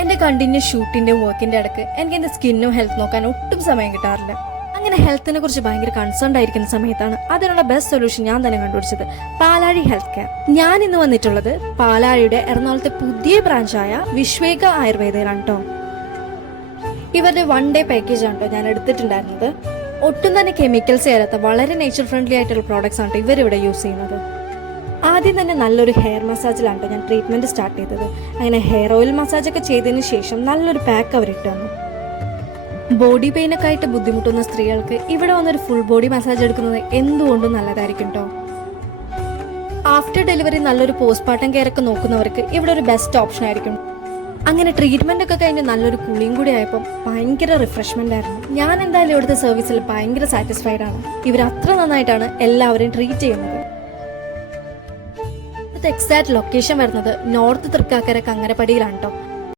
എന്റെ കണ്ടിന്യൂസ് ഷൂട്ടിന്റെ വർക്കിന്റെ ഇടയ്ക്ക് എനിക്ക് എന്റെ സ്കിന്നും ഹെൽത്ത് നോക്കാൻ ഒട്ടും സമയം കിട്ടാറില്ല. അങ്ങനെ ഹെൽത്തിനെ കുറിച്ച് ഭയങ്കര കൺസേൺ ആയിരിക്കുന്ന സമയത്താണ് അതിനുള്ള ബെസ്റ്റ് സൊല്യൂഷൻ ഞാൻ തന്നെ കണ്ടുപിടിച്ചത്, പാലാഴി ഹെൽത്ത് കെയർ. ഞാൻ ഇന്ന് വന്നിട്ടുള്ളത് പാലാഴിയുടെ എറണാകുളത്തെ പുതിയ ബ്രാഞ്ചായ വിശ്വേക ആയുർവേദയിലാണ് കേട്ടോ. ഇവരുടെ 1 ഡേ പാക്കേജ് ആണ് കേട്ടോ ഞാൻ എടുത്തിട്ടുണ്ടായിരുന്നത്. ഒട്ടും തന്നെ കെമിക്കൽസ് ചേരാത്ത വളരെ നേച്ചർ ഫ്രണ്ട്ലി ആയിട്ടുള്ള പ്രോഡക്ട്സ് ആണ് ഇവരിവിടെ യൂസ് ചെയ്യുന്നത്. ആദ്യം തന്നെ നല്ലൊരു ഹെയർ മസാജിലാണ് ഞാൻ ട്രീറ്റ്മെന്റ് സ്റ്റാർട്ട് ചെയ്തത്. അങ്ങനെ ഹെയർ ഓയിൽ മസാജ് ഒക്കെ ചെയ്തതിന് ശേഷം നല്ലൊരു പാക്ക് അവർ ഇട്ടു തന്നു. ബോഡി പെയിനൊക്കെ ആയിട്ട് ബുദ്ധിമുട്ടുന്ന സ്ത്രീകൾക്ക് ഇവിടെ വന്നൊരു ഫുൾ ബോഡി മസാജ് എടുക്കുന്നത് എന്തുകൊണ്ടും നല്ലതായിരിക്കും കേട്ടോ. ആഫ്റ്റർ ഡെലിവറി നല്ലൊരു പോസ്റ്റ്മോർട്ടം കെയർ ഒക്കെ നോക്കുന്നവർക്ക് ഇവിടെ ഒരു ബെസ്റ്റ് ഓപ്ഷൻ ആയിരിക്കും. അങ്ങനെ ട്രീറ്റ്മെന്റ് ഒക്കെ കഴിഞ്ഞ് നല്ലൊരു കുളിയും കൂടി ആയപ്പോൾ ഭയങ്കര റിഫ്രഷ്മെന്റ് ആയിരുന്നു. ഞാൻ എന്തായാലും ഇവിടുത്തെ സർവീസിൽ ഭയങ്കര സാറ്റിസ്ഫൈഡ് ആണ്. ഇവർ അത്ര നന്നായിട്ടാണ് എല്ലാവരെയും ട്രീറ്റ് ചെയ്യുന്നത്. എക്സാക്ട് ലൊക്കേഷൻ വരുന്നത് നോർത്ത് തൃക്കാക്കര കങ്ങരപ്പടിയിലാണ് കേട്ടോ.